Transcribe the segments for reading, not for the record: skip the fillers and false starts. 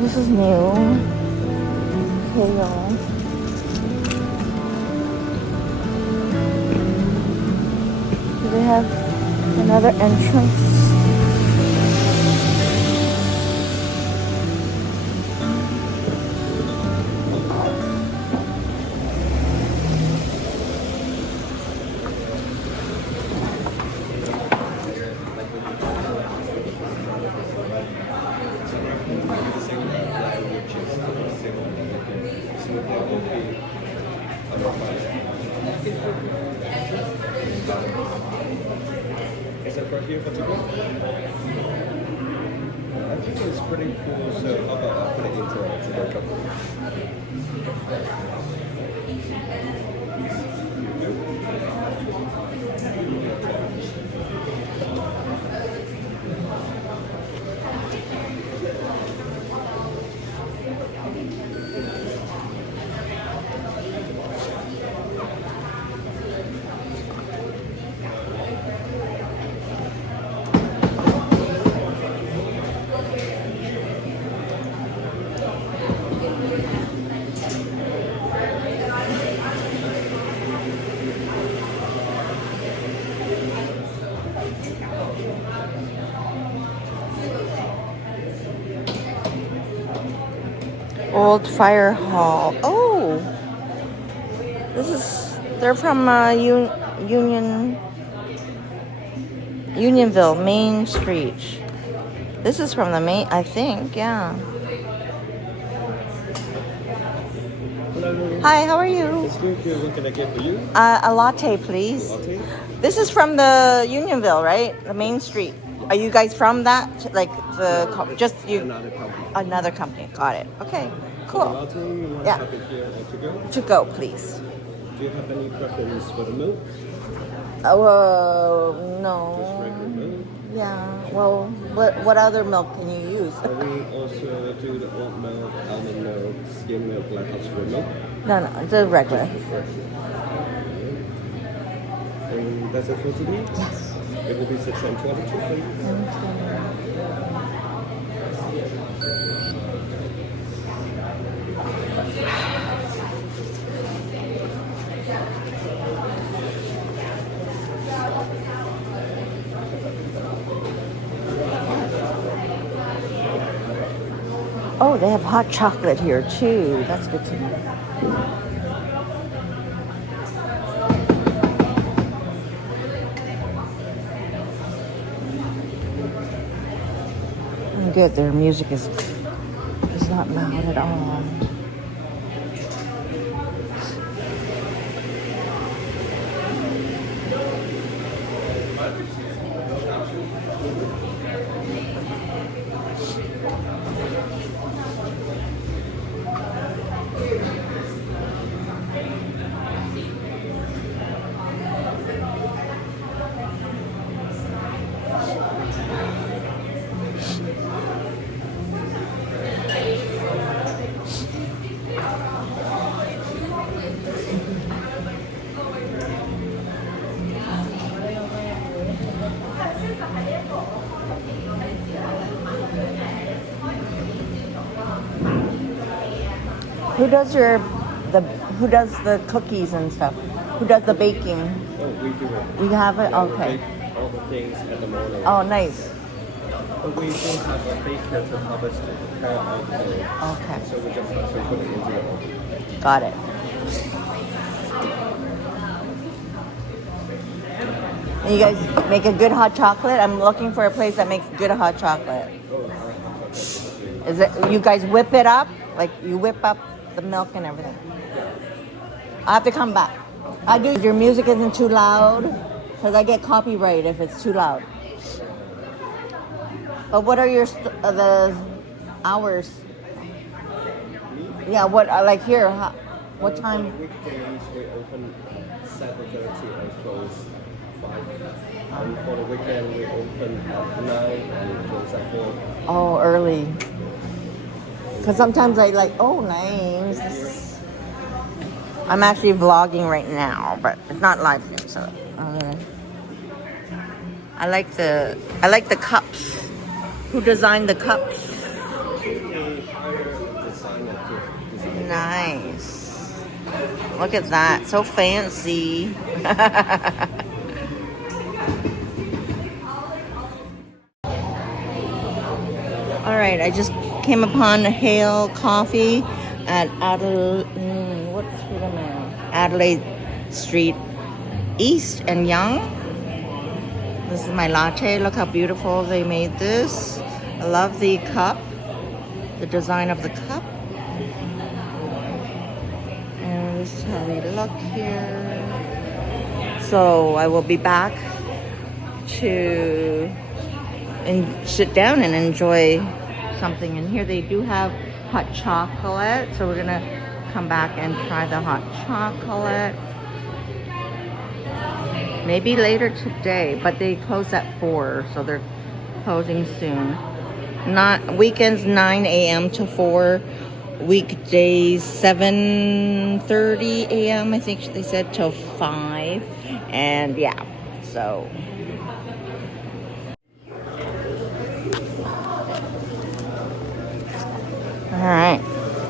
This is new. Hale. Do they have another entrance? Is it right here for to go? I think it's pretty cool, so how about I put it into the cup? Old Fire Hall. Oh, they're from Unionville, Main Street. This is from the main, I think, yeah. Hello. Hi, how are you? It's good. What can I get for you? A latte, please. Latte? This is from the Unionville, right? The Main Street. Are you guys from that? Like just you? Another company. Another company. Got it. Okay, cool. Latte, you want Yeah. to have it here to go? To go, please. Do you have any preference for the milk? Oh, Just no. regular milk? Yeah. Well, what other milk can you use? We also do the oat milk, almond milk, skim milk, lactose-free milk. No, the regular. And that's it for today? Yes. It will be 622 for you. Oh, they have hot chocolate here too. That's good to know. Good. Their music is not loud at all. Who does the cookies and stuff? Who does the baking? Oh, we do it. You have it? Yeah, we Okay. bake all the things at the morning. Oh, nice. But we don't have a baker to harvest to prepare all the dough. Okay. So we just actually put it into the oven. Got it. And you guys make a good hot chocolate? I'm looking for a place that makes good hot chocolate. Is it, you guys whip it up? Like you whip up the milk and everything? I have to come back. Your music isn't too loud? Because I get copyright if it's too loud. But what are the hours? Yeah, what, like here, what time? Weekdays we open 7:30 and close 5. And for the weekend we open at 9 and close at 4. Oh, early. Because sometimes I like, oh, nice. I'm actually vlogging right now, but it's not live yet, so. I like the cups. Who designed the cups? We hire nice. Look at that. So fancy. All right, I just came upon Hale Coffee at Adelaide Street East and Young. This is my latte. Look how beautiful they made this. I love the cup, the design of the cup. And this is how they look here. So I will be back to sit down and enjoy something. And here they do have hot chocolate. So we're gonna come back and try the hot chocolate. Maybe later today, but they close at 4, so they're closing soon. Not weekends 9 a.m. to 4, weekdays 7:30 a.m. I think they said till 5, and yeah, so. All right,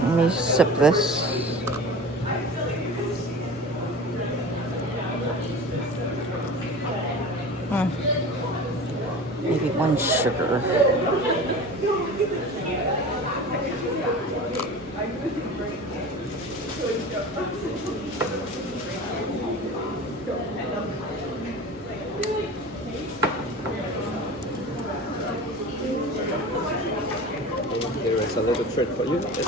let me sip this. Maybe 1 sugar. There is a little treat for you. It's a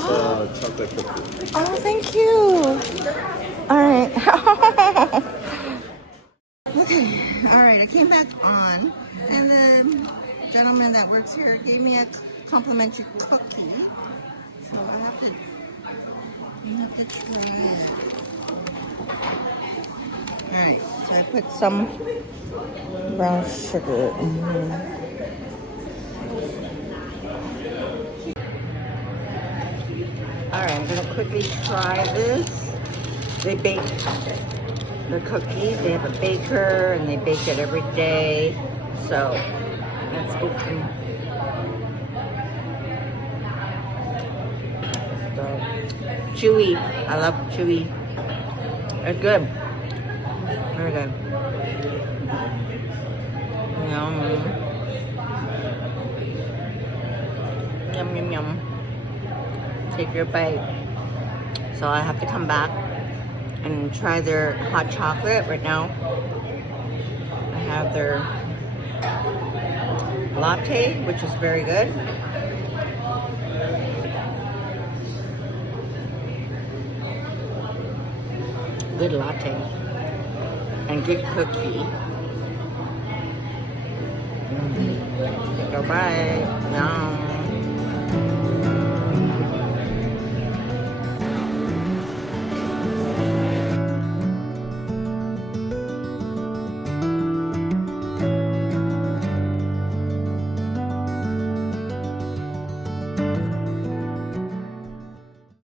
chocolate cookie. Oh, thank you. All right. Okay. All right. I came back on, and the gentleman that works here gave me a complimentary cookie. So I have to try it. All right. So I put some brown sugar in here. All right, I'm gonna quickly try this. They bake the cookies. They have a baker and they bake it every day. So let's open. Chewy. I love chewy. It's good. Very good. Yum. Yum, yum, yum. Take your bite. So I have to come back and try their hot chocolate right now. I have their latte, which is very good. Good latte and good cookie. Take a bite. Yum.